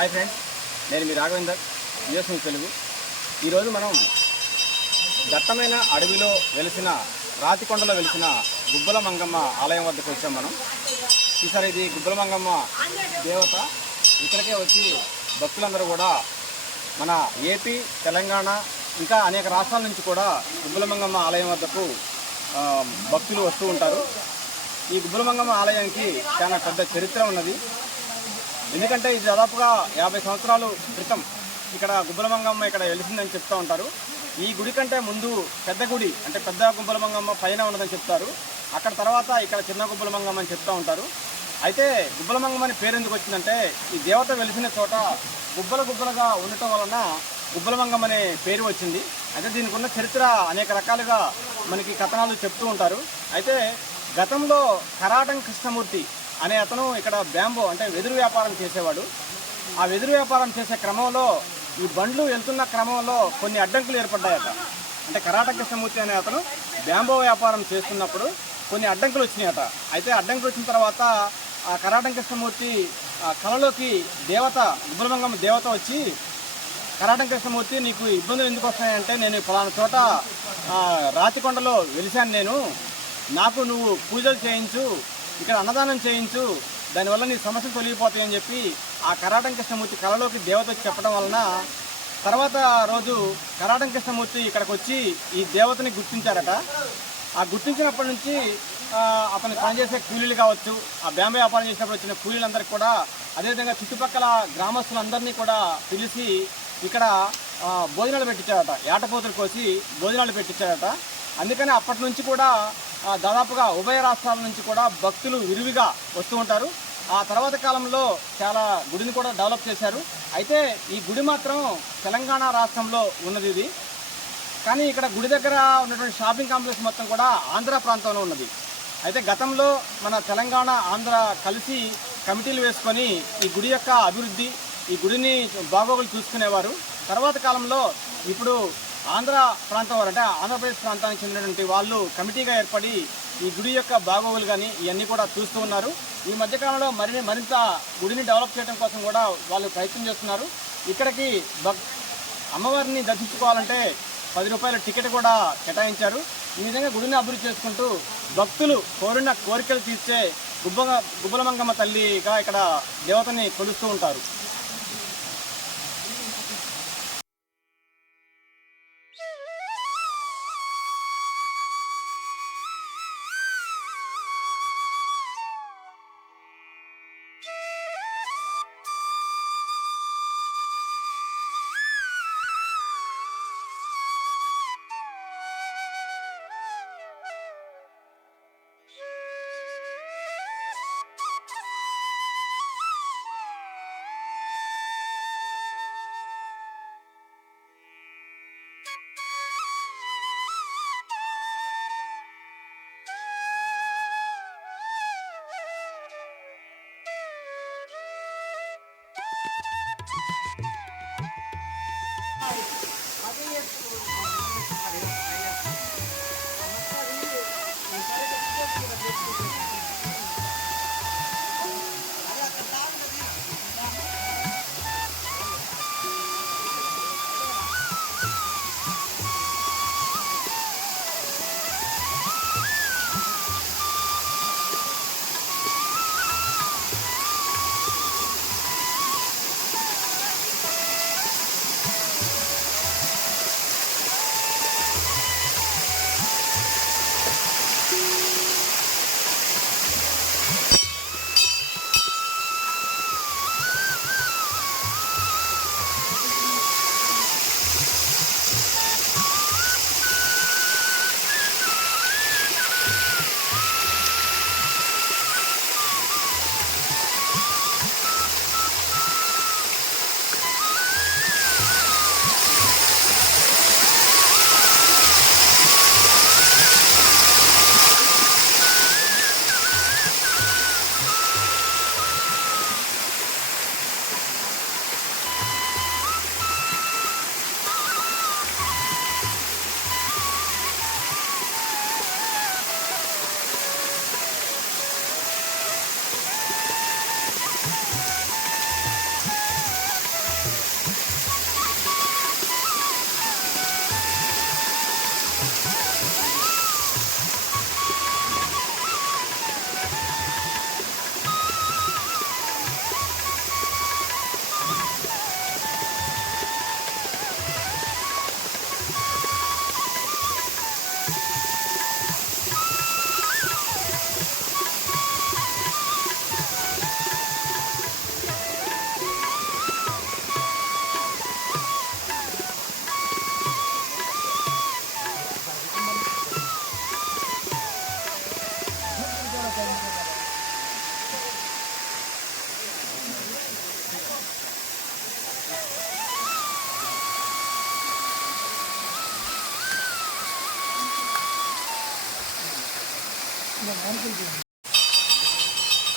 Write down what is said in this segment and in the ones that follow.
Hi friends, నేను మీ Raghavender, US news Telugu. ఈరోజు మనం దట్టమైన అడవిలో వెలిసిన రాతికొండలో వెలిసిన గుబ్బల మంగమ్మ ఆలయం వద్దకు వచ్చాం. మనం ఈసారి ఇది గుబ్బల మంగమ్మ దేవత. ఇక్కడికే వచ్చి భక్తులందరూ కూడా మన ఏపీ, తెలంగాణ ఇంకా అనేక రాష్ట్రాల నుంచి కూడా గుబ్బల మంగమ్మ ఆలయం వద్దకు భక్తులు వస్తూ ఉంటారు. ఈ గుబ్బల మంగమ్మ ఆలయానికి చాలా పెద్ద చరిత్ర ఉన్నది. ఎందుకంటే ఇది దాదాపుగా 50 సంవత్సరాల క్రితం ఇక్కడ గుబ్బల మంగమ్మ ఇక్కడ వెలిసిందని చెప్తూ ఉంటారు. ఈ గుడి కంటే ముందు పెద్ద గుడి అంటే పెద్ద గుబ్బల మంగమ్మ పైన ఉన్నదని చెప్తారు. అక్కడ తర్వాత ఇక్కడ చిన్న గుబ్బల మంగమ్మ అని చెప్తూ ఉంటారు. అయితే గుబ్బల మంగమ్మ అని పేరు ఎందుకు వచ్చిందంటే ఈ దేవత వెలిసిన చోట గుబ్బలుగా ఉండటం వలన గుబ్బల మంగమ్మ అనే పేరు వచ్చింది. అయితే దీనికి ఉన్న చరిత్ర అనేక రకాలుగా మనకి కథనాలు చెప్తూ ఉంటారు. అయితే గతంలో కరాటం కృష్ణమూర్తి అనే అతను ఇక్కడ బ్యాంబో అంటే వెదురు వ్యాపారం చేసేవాడు. ఆ వెదురు వ్యాపారం చేసే క్రమంలో ఈ బండ్లు వెళ్తున్న క్రమంలో కొన్ని అడ్డంకులు ఏర్పడ్డాయట. అంటే కరాట కృష్ణమూర్తి అనే అతను బ్యాంబో వ్యాపారం చేస్తున్నప్పుడు కొన్ని అడ్డంకులు వచ్చినాయట. అయితే అడ్డంకులు వచ్చిన తర్వాత ఆ కరాట కృష్ణమూర్తి కళలోకి దేవత గుబ్బల మంగమ్మ దేవత వచ్చి, కరాట కృష్ణమూర్తి నీకు ఇబ్బందులు ఎందుకు వస్తాయంటే నేను ఫలానా చోట రాతికొండలో వెలిశాను, నాకు నువ్వు పూజలు చేయించు, ఇక్కడ అన్నదానం చేయించు, దానివల్ల నీ సమస్యలు తొలగిపోతాయని చెప్పి ఆ కరాటం కృష్ణమూర్తి కళలోకి దేవత వచ్చి చెప్పడం వలన తర్వాత రోజు కరాటం కృష్ణమూర్తి ఇక్కడికి వచ్చి ఈ దేవతని గుర్తించారట. ఆ గుర్తించినప్పటి నుంచి అతను పనిచేసే కూలీలు కావచ్చు, ఆ బ్యాంబో వ్యాపారం చేసినప్పుడు వచ్చిన కూలీలందరికీ కూడా, అదేవిధంగా చుట్టుపక్కల గ్రామస్తులందరినీ కూడా పిలిచి ఇక్కడ భోజనాలు పెట్టించారట. ఏటపోతులు కోసి భోజనాలు పెట్టించారట. అందుకని అప్పటి నుంచి కూడా దాదాపుగా ఉభయ రాష్ట్రాల నుంచి కూడా భక్తులు విరివిగా వస్తూ ఉంటారు. ఆ తర్వాత కాలంలో చాలా గుడిని కూడా డెవలప్ చేశారు. అయితే ఈ గుడి మాత్రం తెలంగాణ రాష్ట్రంలో ఉన్నది ఇది. కానీ ఇక్కడ గుడి దగ్గర ఉన్నటువంటి షాపింగ్ కాంప్లెక్స్ మొత్తం కూడా ఆంధ్ర ప్రాంతంలో ఉన్నది. అయితే గతంలో మన తెలంగాణ, ఆంధ్ర కలిసి కమిటీలు వేసుకొని ఈ గుడి యొక్క అభివృద్ధి, ఈ గుడిని బాగోగులు చూసుకునేవారు. తర్వాత కాలంలో ఇప్పుడు ఆంధ్ర ప్రాంతం వారు అంటే ఆంధ్రప్రదేశ్ ప్రాంతానికి చెందినటువంటి వాళ్ళు కమిటీగా ఏర్పడి ఈ గుడి యొక్క బాగోగులు కానీ ఇవన్నీ కూడా చూస్తూ ఉన్నారు. ఈ మధ్యకాలంలో మరింత గుడిని డెవలప్ చేయడం కోసం కూడా వాళ్ళు ప్రయత్నం చేస్తున్నారు. ఇక్కడికి అమ్మవారిని దర్శించుకోవాలంటే 10 రూపాయల టికెట్ కూడా కేటాయించారు. ఈ విధంగా గుడిని అభివృద్ధి చేసుకుంటూ భక్తులు కోరిన కోరికలు తీర్చే గుబ్బల మంగమ్మ తల్లిగా ఇక్కడ దేవతని కొలుస్తూ ఉంటారు.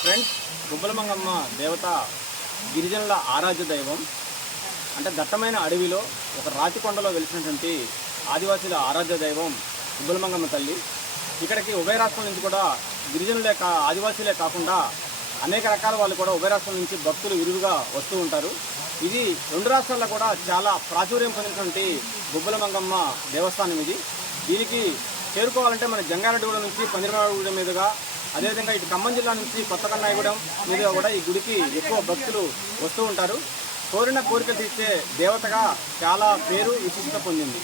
ఫ్రెండ్స్, గుబ్బల మంగమ్మ దేవత గిరిజనుల ఆరాధ్య దైవం. అంటే దట్టమైన అడవిలో ఒక రాతి కొండలో వెలిసినటువంటి ఆదివాసీల ఆరాధ్య దైవం గుబ్బల మంగమ్మ తల్లి. ఇక్కడికి ఉభయ రాష్ట్రాల నుంచి కూడా గిరిజనులే ఆదివాసీలే కాకుండా అనేక రకాల వాళ్ళు కూడా ఉభయ రాష్ట్రాల నుంచి భక్తులు విరివిగా వస్తూ ఉంటారు. ఇది రెండు రాష్ట్రాల్లో కూడా చాలా ప్రాచుర్యం పొందినటువంటి గుబ్బల మంగమ్మ దేవస్థానం ఇది. దీనికి చేరుకోవాలంటే మన జంగారెడ్డిగూడెం నుంచి పందిరగూడెం మీదుగా, అదేవిధంగా ఇటు ఖమ్మం జిల్లా నుంచి కొత్తకన్నాయగూడెం మీదుగా కూడా ఈ గుడికి ఎక్కువ భక్తులు వస్తూ ఉంటారు. కోరిన కోరికలు తీర్చే దేవతగా చాలా పేరు విశిష్టత పొందింది.